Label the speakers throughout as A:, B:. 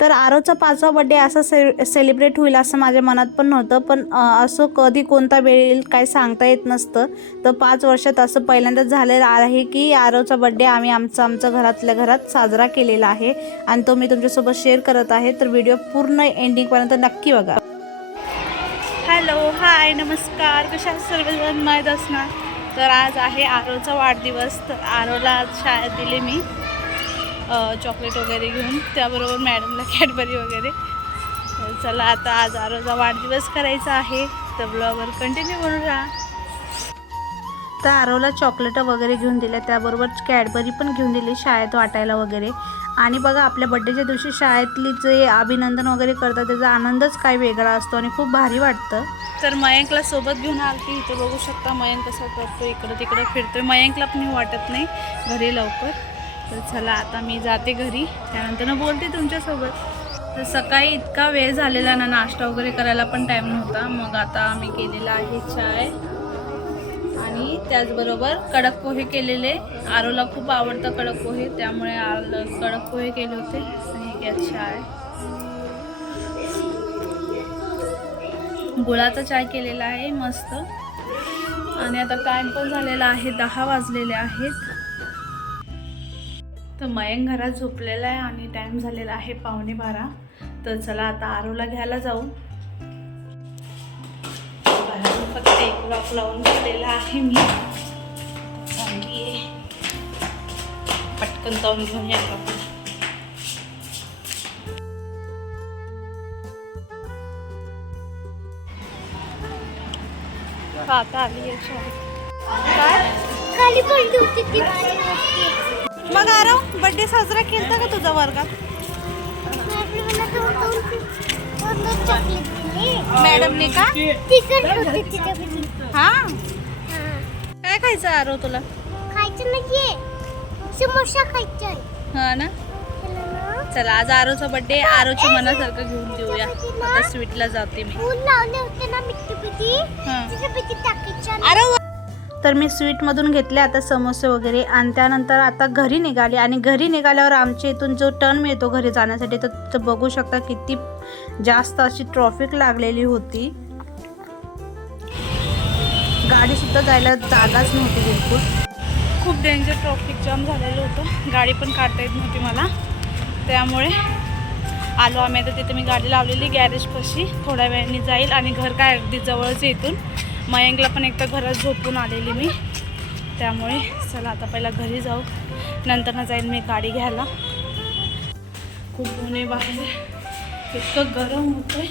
A: तर आरोचा पाचवा बड्डे असा से सेलिब्रेट होईल असं माझ्या मनात पण नव्हतं. पण असं कधी कोणता वेळ येईल काय सांगता येत नसतं. तर पाच वर्षात असं पहिल्यांदाच झालेलं आहे की आरोचा बड्डे आम्ही आमचा आमच्या घरातल्या घरात साजरा केलेला आहे. आणि तो मी तुमच्यासोबत शेअर करत आहे. तर व्हिडिओ पूर्ण एंडिंगपर्यंत नक्की बघा. हॅलो हाय नमस्कार. कशा सर्वजण माहीत असणार? तर आज आहे आरोचा वाढदिवस. तर आरोला आज शाळेत दिली मी. चॉकलेट वगैरे घेऊन त्याबरोबर मॅडमला कॅडबरी वगैरे. चला आता आज आरोचा वाढदिवस करायचा आहे तर ब्लॉगवर कंटिन्यू करून राहा. तर आरोला चॉकलेटं वगैरे घेऊन दिल्या त्याबरोबर कॅडबरी पण घेऊन दिली शाळेत वाटायला वगैरे. आणि बघा आपल्या बड्डेच्या दिवशी शाळेतली जे अभिनंदन वगैरे करतात त्याचा आनंदच काय वेगळा असतो आणि खूप भारी वाटतं. तर मयंकला सोबत घेऊन आलती इथे बघू शकता मयंक कसा करतो इकडं तिकडं फिरतोय. मयंकला पण वाटत नाही घरी लवकर. तर चला आता मी जाते घरी. त्यानंतर ना बोलते तुमच्यासोबत. तर सकाळी इतका वेळ झालेला ना नाश्ता वगैरे करायला पण टाईम नव्हता. मग आता मी केलेला आहे चाय. आणि त्याचबरोबर कडक पोहे केलेले. आरोला खूप आवडतं कडक पोहे त्यामुळे आल कडक पोहे केले होते. आणि गॅस चाय. गुळाचा चाय केलेला आहे मस्त. आणि आता टाईम पण झालेला आहे दहा वाजलेले आहेत. तर मयंक घरात झोपलेला आहे आणि टाईम झालेला आहे पावणे बारा. तर चला आता आरोला घ्यायला जाऊ. फक्त एक लॉक लावून ठेवलेला आहे मी. चांगली आहे पटकन जाऊन घेऊन या आता आली आहे शाळेत. काय?
B: खाली पडली होती ती.
A: मग आरो बर्थडे साजरा केलता का तुझा वर्गात? मॅडमने का? हा. काय खायचं आरो तुला?
B: खायचं नाहीये समोसा खायचा
A: हा ना? चला आज आरोचा बर्थडे आरोच्या मनासारखं घेऊन देऊया. आता स्वीटला जाते मी.
B: लावले होते ना. त्याच्यापैकी टाकायचं.
A: अरे तर मी स्वीटमधून घेतले आता समोसे वगैरे. आणि त्यानंतर आता घरी निघाले. आणि घरी निघाल्यावर आमच्या इथून जो टर्न मिळतो घरी जाण्यासाठी तर तुम्ही बघू शकता किती जास्त अशी ट्रॉफिक लागलेली होती. गाडीसुद्धा जायला जागाच नव्हती बिलकुल. खूप डेंजर ट्रॉफिक जाम झालेलं होतं. गाडी पण काढता येत नव्हती मला. त्यामुळे आलो आम्ही. आता तिथे मी गाडी लावलेली गॅरेजपाशी थोड्या वेळाने जाईल आणि घर काय अगदी जवळच इथून. मयंकला पण एकतर घरात झोपून आलेली मी. त्यामुळे चला आता पहिला घरी जाऊ. नंतर ना जाईल मी गाडी घ्यायला. खूप ऊन बाहेर. इतकं गरम होतंय.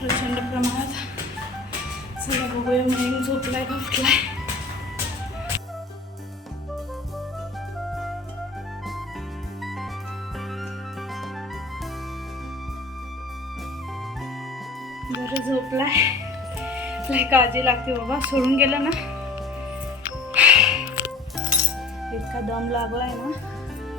A: प्रचंड प्रमाणात. चला बघूया मयंक झोपलाय का उठलाय. काळजी लागते बाबा सोडून गेलं ना. इतका दम लागलाय ना.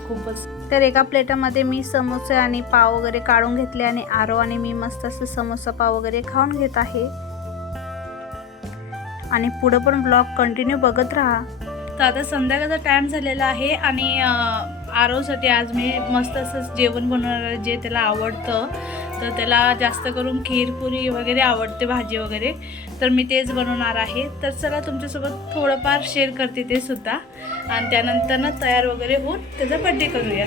A: खूपच. तर एका प्लेटामध्ये मी समोसे आणि पाव वगैरे काढून घेतले आणि आरो आणि मी मस्त असं समोसा पाव वगैरे खाऊन घेत आहे. आणि पुढं पण ब्लॉग कंटिन्यू बघत राहा. तर आता संध्याकाळचा टाईम झालेला आहे आणि आरोसाठी आज मी मस्त असं जेवण बनवणार जे त्याला आवडतं. तर त्याला जास्त करून खीरपुरी वगैरे आवडते भाजी वगैरे. तर मी तेच बनवणार आहे. तर चला तुमच्यासोबत थोडंफार शेअर करते ते सुद्धा. आणि त्यानंतर ना तयार वगैरे होऊन त्याचा बड्डे करूया.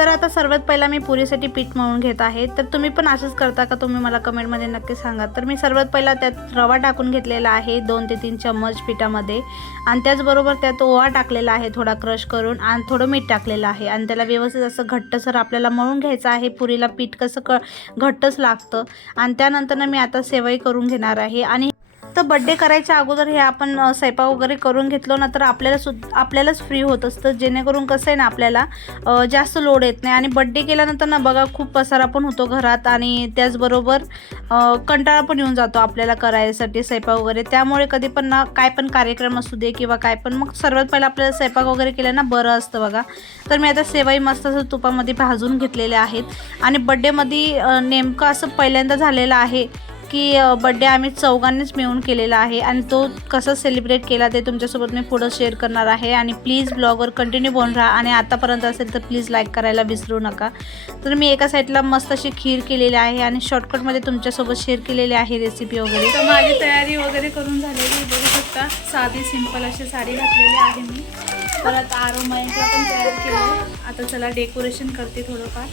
A: तर आता सर्वात पहिला मी पुरीसाठी पीठ मळून घेत आहे. तर तुम्ही पण असंच करता का? तुम्ही मला कमेंटमध्ये नक्की सांगा. तर मी सर्वात पहिला त्यात रवा टाकून घेतलेला आहे दोन ते तीन चम्मच पिठामध्ये. आणि त्याचबरोबर त्यात ओवा टाकलेला आहे थोडा क्रश करून आणि थोडं मीठ टाकलेलं आहे. आणि त्याला व्यवस्थित असं घट्टसर आपल्याला मळून घ्यायचं आहे. पुरीला पीठ कसं क घट्टच लागतं. आणि त्यानंतर मी आता सेवई करून घेणार आहे. आणि तर बड्डे करायच्या अगोदर हे आपण स्वयंपाक वगैरे करून घेतलो ना तर आपल्याला सुद्धा आपल्यालाच फ्री होत असतं. जेणेकरून कसं आहे ना आपल्याला जास्त लोड येत नाही. आणि बड्डे केल्यानंतर ना बघा खूप पसारा पण होतो घरात. आणि त्याचबरोबर कंटाळा पण येऊन जातो आपल्याला करायसाठी स्वयंपाक वगैरे. त्यामुळे कधी पण ना काय पण कार्यक्रम असू दे किंवा काय पण मग सर्वात पहिलं आपल्याला स्वयंपाक वगैरे केलं ना बरं असतं बघा. तर मी आता सेवाई मस्त असं तुपामध्ये भाजून घेतलेल्या आहेत. आणि बड्डेमध्ये नेमकं असं पहिल्यांदा झालेलं आहे की बड्डे आम्ही चौघांनीच मिळून केलेला आहे आणि तो कसा सेलिब्रेट केला ते तुमच्यासोबत मी पुढं शेअर करणार आहे. आणि प्लीज ब्लॉगवर कंटिन्यू बोलून राहा आणि आतापर्यंत असेल तर प्लीज लाईक करायला विसरू नका. तर मी एका साईडला मस्त अशी खीर केलेली आहे आणि शॉर्टकटमध्ये तुमच्यासोबत शेअर केलेली आहे रेसिपी वगैरे.
C: तर माझी तयारी वगैरे करून झालेली बघू शकता साधी सिंपल अशी साडी घातलेली आहे मी. परत आरो मयंकला पण तयार केलं आता चला डेकोरेशन करते थोडंफार.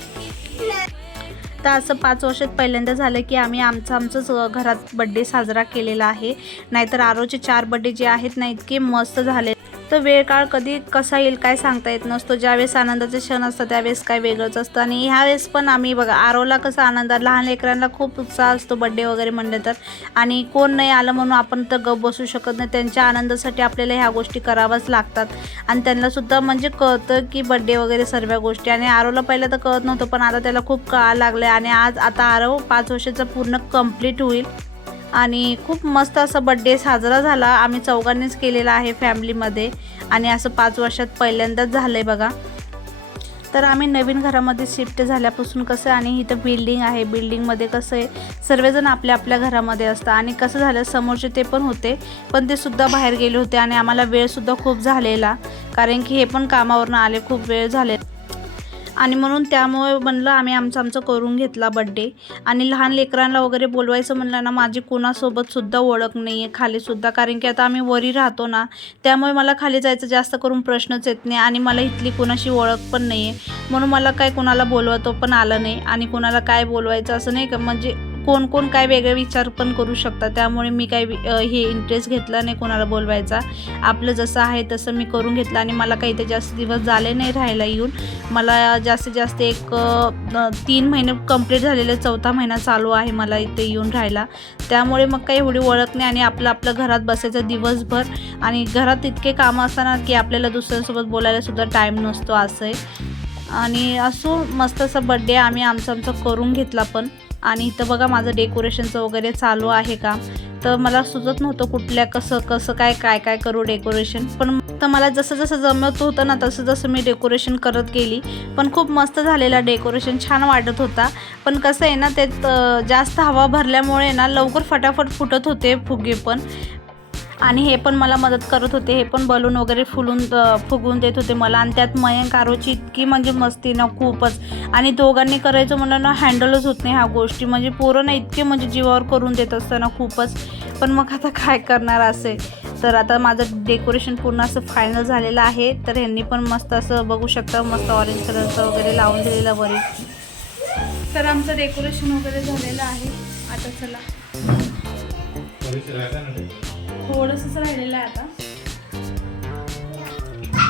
A: तर असं पाच वर्षात पहिल्यांदा झालं की आम्ही आमचं आमचंच घरात बड्डे साजरा केलेला आहे. नाहीतर आरोचे चार बड्डे जे आहेत ना इतके मस्त झाले. तर वेळ काळ कधी कसा येईल काय सांगता येत नसतो. ज्यावेळेस आनंदाचे क्षण असतात त्यावेळेस काय वेगळंच असतं. आणि ह्यावेळेस पण आम्ही बघा आरोला कसं आनंद लहान लेकरांना खूप उत्साह असतो बड्डे वगैरे म्हणले तर. आणि कोण नाही आलं म्हणून आपण तर गप बसू शकत नाही. त्यांच्या आनंदासाठी आपल्याला ह्या गोष्टी कराव्याच लागतात. आणि त्यांनासुद्धा म्हणजे कळतं की बड्डे वगैरे सर्व गोष्टी. आणि आरोला पहिलं तर कळत नव्हतं पण आता त्याला खूप कळा लागलं आणि आज आता आरव पाच वर्षाचा पूर्ण कंप्लीट होईल. आणि खूप मस्त असा बड्डे साजरा झाला. आम्ही चौघांनीच केलेला आहे फॅमिलीमध्ये आणि असं पाच वर्षात पहिल्यांदाच झालं आहे बघा. तर आम्ही नवीन घरामध्ये शिफ्ट झाल्यापासून कसं आणि इथं बिल्डिंग आहे. बिल्डिंगमध्ये कसं आहे? सर्वजण आपल्या आपल्या घरामध्ये असतं आणि कसं झालं समोरचे ते पण होते. पण ते सुद्धा बाहेर गेले होते आणि आम्हाला वेळसुद्धा खूप झालेला. कारण की हे पण कामावरनं आले खूप वेळ झाले आणि म्हणून त्यामुळे म्हणलं आम्ही आमचं आमचं करून घेतला बड्डे आणि लहान लेकरांना वगैरे बोलवायचं म्हणलं ना माझी कुणासोबतसुद्धा ओळख नाही आहे खालीसुद्धा कारण की आता आम्ही वरी राहतो ना त्यामुळे मला खाली जायचं जास्त करून प्रश्नच येत नाही आणि मला इथली कोणाशी ओळख पण नाही आहे म्हणून मला काय कोणाला बोलवतो पण आलं नाही आणि कोणाला काय बोलवायचं असं नाही का? म्हणजे कोण कोण काय वेगळे विचार पण करू शकता त्यामुळे मी काय हे इंटरेस्ट घेतला नाही कोणाला बोलवायचा. आपलं जसं आहे तसं मी करून घेतलं आणि मला काही ते जास्त दिवस झाले नाही राहायला येऊन. मला जास्तीत जास्त एक तीन महिने कंप्लीट झालेले चौथा महिना चालू आहे मला इथे येऊन राहायला. त्यामुळे मग काही एवढी ओळख नाही आणि आपलं आपलं घरात बसायचं दिवसभर आणि घरात इतके कामं असताना की आपल्याला दुसऱ्यांसोबत बोलायला सुद्धा टाईम नसतो असं आहे आणि असो मस्त असं बड्डे आम्ही आमचं आमचं करून घेतला पण. आणि इथं बघा माझं डेकोरेशनचं वगैरे चालू आहे का? तर मला सुचत नव्हतं कुठल्या कसं कसं काय काय काय करू डेकोरेशन पण तर मला जसं जसं जमत होतं ना तसं जसं मी डेकोरेशन करत गेली. पण खूप मस्त झालेला डेकोरेशन छान वाटत होता. पण कसं आहे ना त्यात जास्त हवा भरल्यामुळे ना लवकर फटाफट फुटत होते फुगे पण. आणि हे पण मला मदत करत होते. हे पण बलून वगैरे फुलून फुगून फुगवून देत होते मला. आणि त्यात मयंक आरोची इतकी म्हणजे मस्ती ना खूपच. आणि दोघांनी करायचं म्हणलं ना हँडलच होत नाही ह्या गोष्टी. म्हणजे पोरं ना इतके म्हणजे जीवावर करून देत असताना खूपच. पण मग आता काय करणार असे? तर आता माझं डेकोरेशन पूर्ण असं फायनल झालेलं आहे. तर ह्यांनी पण मस्त असं बघू शकता मस्त ऑरेंज कलरचं वगैरे लावून दिलेलं वरी.
C: तर आमचं डेकोरेशन वगैरे झालेलं आहे. आता चला. थोडंसंच राहिलेलं आहे आता.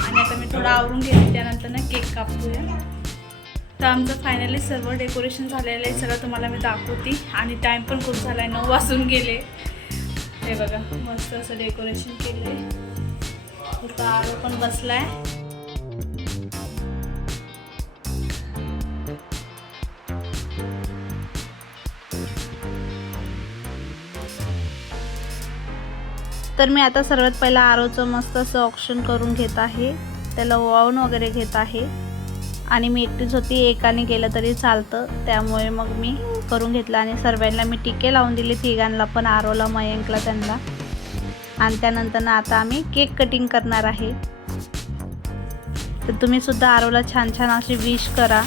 C: आणि आता मी थोडं आवरून घेते त्यानंतर ना केक कापतोय तर आमचं फायनली सर्व डेकोरेशन झालेलं आहे सगळं तुम्हाला मी दाखवते. आणि टाईम पण खूप झाला आहे नऊ वाजून गेले. हे बघा मस्त असं डेकोरेशन केलं आहे आरो पण बसला आहे
A: तर मी आता सर्वात पहिला आरोचं मस्त असं ऑप्शन करून घेत आहे. त्याला वाळून वगैरे घेत आहे. आणि मी एकटीच होती एकाने गेलं तरी चालतं. त्यामुळे मग मी करून घेतलं आणि सर्वांना मी टिके लावून दिले तिघांना पण आरोला मयंकला त्यांना. आणि त्यानंतर आता आम्ही केक कटिंग करणार आहे. तर तुम्ही सुद्धा आरोला छान छान अशी विश करा.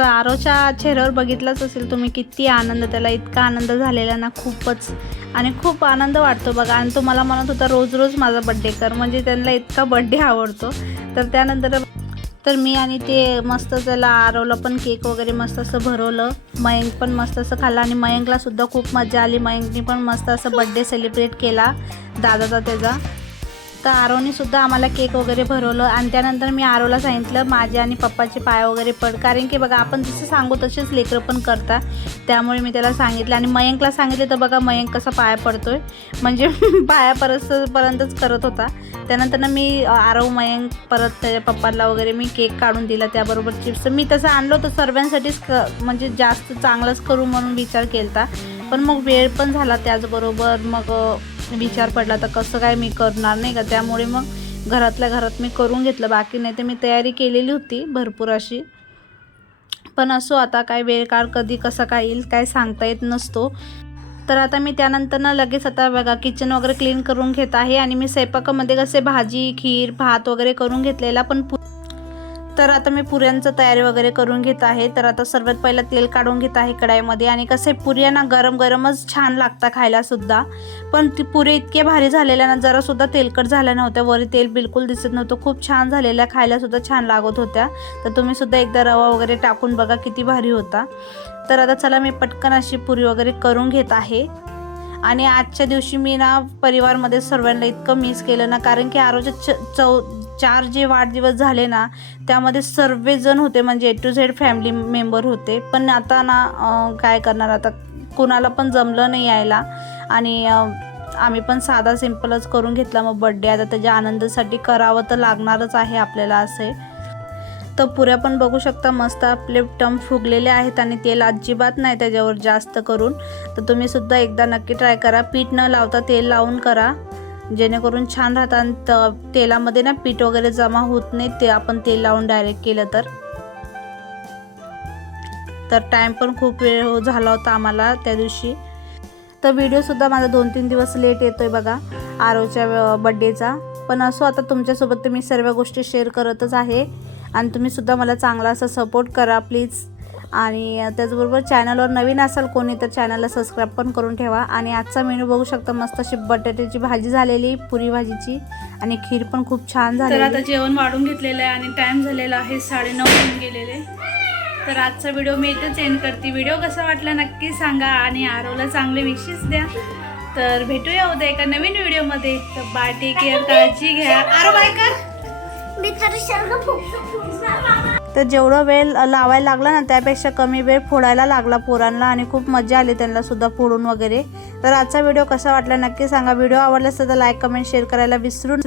A: तर आरोच्या चेहऱ्यावर बघितलंच असेल तुम्ही किती आनंद त्याला इतका आनंद झालेला ना खूपच. आणि खूप आनंद वाटतो बघा. आणि तो मला म्हणत होता रोज रोज माझा बड्डे कर. म्हणजे त्यांना इतका बड्डे आवडतो. तर त्यानंतर तर मी आणि ते मस्त त्याला आरवलं पण केक वगैरे मस्त असं भरवलं. मयंक पण मस्त असं खाल्लं. आणि मयंकला सुद्धा खूप मजा आली. मयंकनी पण मस्त असं बड्डे सेलिब्रेट केला. दादाचा त्याचा. तर आरोनी सुद्धा आम्हाला केक वगैरे भरवलं. आणि त्यानंतर मी आरोला सांगितलं माझे आणि पप्पाचे पाय वगैरे पड. कारण की बघा आपण जसं सांगू तसेच लेकरं पण करता त्यामुळे मी त्याला सांगितलं आणि मयंकला सांगितले तर बघा मयंक कसा पाया पडतोय. म्हणजे पाया पर्यंतच करत होता. त्यानंतर मी आरव मयंक परत त्याच्या पप्पाला वगैरे मी केक काढून दिला त्याबरोबर चिप्स. मी तसं आणलं तर सर्वांसाठीच क म्हणजे जास्त चांगलंच करू म्हणून विचार केला पण मग वेळ पण झाला त्याचबरोबर. मग विचार पडला तर कसं काय मी करणार नाही का? त्यामुळे मग घरातल्या घरात मी करून घेतलं. बाकी नाही तर मी तयारी केलेली होती भरपूर अशी. पण असो आता काय वेळ काळ कधी कसं काय येईल काय सांगता येत नसतो. तर आता मी त्यानंतर ना लगेच आता बघा किचन वगैरे क्लीन करून घेत आहे आणि मी स्वयंपाकामध्ये कसे भाजी खीर भात वगैरे करून घेतलेला पण पु तर आता मी पुऱ्यांचं तयारी वगैरे करून घेत आहे. तर आता सर्वात पहिलं तेल काढून घेत आहे कढाईमध्ये. आणि कसे पुऱ्या ना गरम गरमच छान लागतात खायला सुद्धा पण ती पुरे इतके भारी झालेल्या ना जरासुद्धा तेलकट झाल्या नव्हत्या वरी तेल बिलकुल दिसत नव्हतं. खूप छान झालेल्या खायला सुद्धा छान लागत होत्या. तर तुम्ही सुद्धा एकदा रवा वगैरे टाकून बघा किती भारी होता. तर आता चला मी पटकन अशी पुरी वगैरे करून घेत आहे. आणि आजच्या दिवशी मी ना परिवारमध्ये सर्वांना इतकं मिस केलं ना कारण की आरोग्य च चव चार जे वाढदिवस झाले ना त्यामध्ये सर्वजण होते म्हणजे A to Z family member होते. पण आता ना काय करणार आता? कुणाला पण जमलं नाही यायला. आणि आम्ही पण साधा सिम्पलच करून घेतला. मग बड्डे आता त्याच्या आनंदासाठी करावं तर लागणारच आहे आपल्याला असे. तर पुऱ्या पण बघू शकता मस्त आपले टम फुगलेले आहेत आणि तेल अजिबात नाही त्याच्यावर जास्त करून. तर तुम्हीसुद्धा एकदा नक्की ट्राय करा. पीठ न लावता तेल लावून करा. जेणेकरून छान राहतात आणि तेलामध्ये ना पीठ वगैरे जमा होत नाही ते आपण तेल लावून डायरेक्ट केलं तर. तर टाईम पण खूप वेळ हो- झाला होता आम्हाला त्या दिवशी. तर व्हिडिओसुद्धा माझा दोन तीन दिवस लेट येतो आहे बघा आरोच्या बड्डेचा पण असो आता तुमच्यासोबत तर मी सर्व गोष्टी शेअर करतच आहे. आणि तुम्हीसुद्धा मला चांगला असा सपोर्ट करा प्लीज आणि त्याचबरोबर चॅनलवर नवीन असाल कोणी तर चॅनलला सबस्क्राईब पण करून ठेवा. आणि आजचा मेनू बघू शकता मस्त अशी बटाट्याची भाजी झालेली पुरी भाजीची आणि खीर पण खूप छान
C: तर
A: झाली
C: आता जेवण वाढून घेतलेलं आहे आणि टाइम झालेला आहे साडेनऊ होऊन गेलेले. तर आजचा व्हिडिओ मी इथंच एंड करते. व्हिडिओ कसा वाटला नक्की सांगा आणि आरवला चांगले विशेष द्या. तर भेटूया उद्या एका नवीन व्हिडिओमध्ये तर बाय टेक केअर काळजी घ्या. आरो बाय कर
B: मी तर
A: जेवढं वेळ लावायला लागला ना त्यापेक्षा कमी वेळ फोडायला लागला पोरांना आणि खूप मजा आली त्यांना सुद्धा फोडून वगैरे. तर आजचा व्हिडिओ कसा वाटला नक्की सांगा. व्हिडिओ आवडला असता तर लाईक कमेंट शेअर करायला विसरून